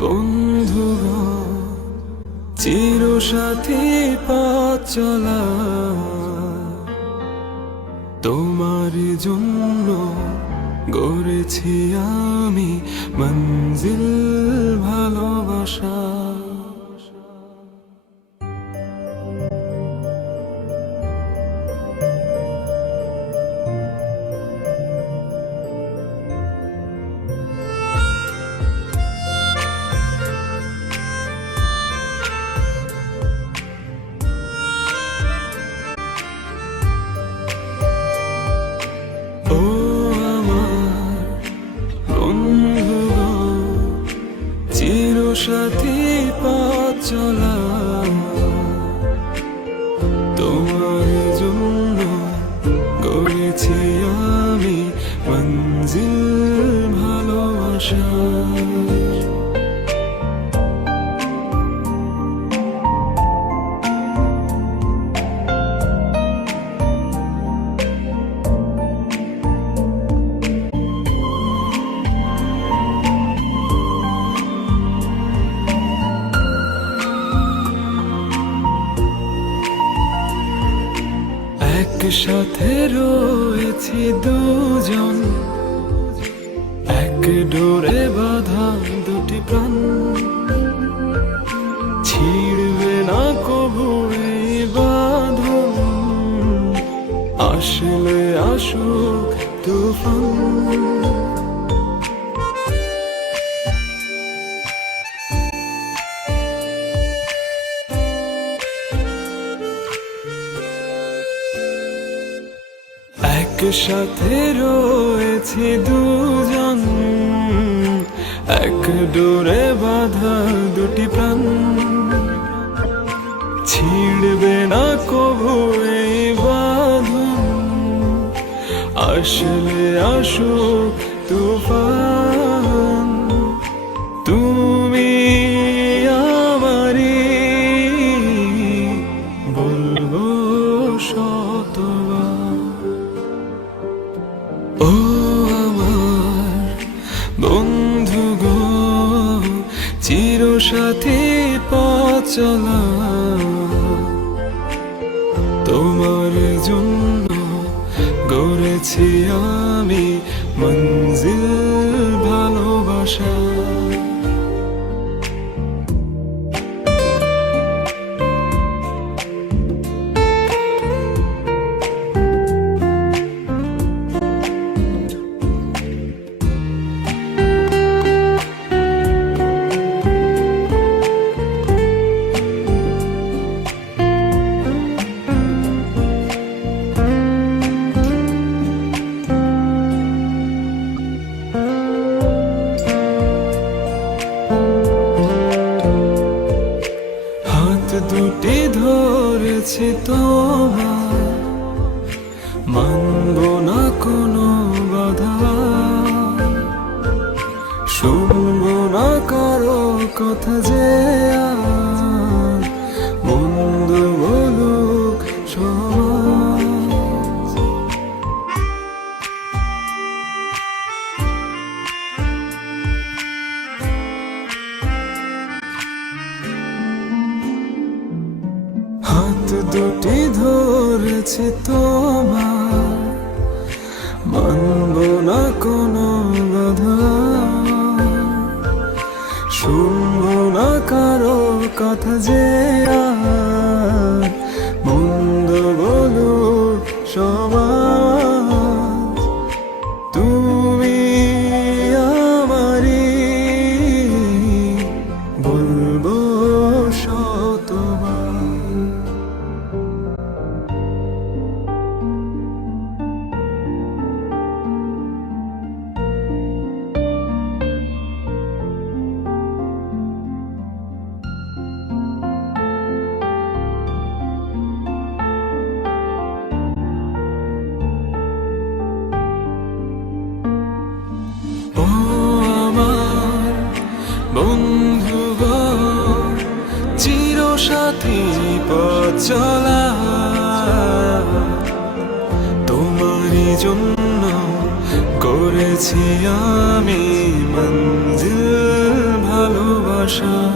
বন্ধু চির সাথী পথ চলা। তোমার জন্য গড়েছি আমি মঞ্জিল ভালোবাসা। সাথী পথ চলা। তোমার জন্য গড়েছি আমি মঞ্জিল ভালোবাসা। একসাথে রয়েছি দুজন। এক ডোরে বাঁধা দুটি প্রাণ। ছিড়বে না কবু বাঁধন। আসলে আসুক তুফান। একসাথে রয়েছে দুজন। এক ডোরে বাধা, দুটি প্রাণ। ছিড়বে না কবু এই আসলে আসুক তুফান। চির সাথে পথ চলা। তোমার জন্য গড়েছি আমি মঞ্জিল ভালোবাসা। ধরেছি তোমার মানব না কোনো বাধা। শুনব না কারও কথা যে হাত দুটি ধরেছে তোমার। মানব না কোনো বাধা। শুনব না কারও কথা যে মন্দ বলুক সমাজ। তুমি আমারি বলব শতবার। চলা। তোমারই জন্য করেছি আমি মঞ্জিল ভালোবাসা।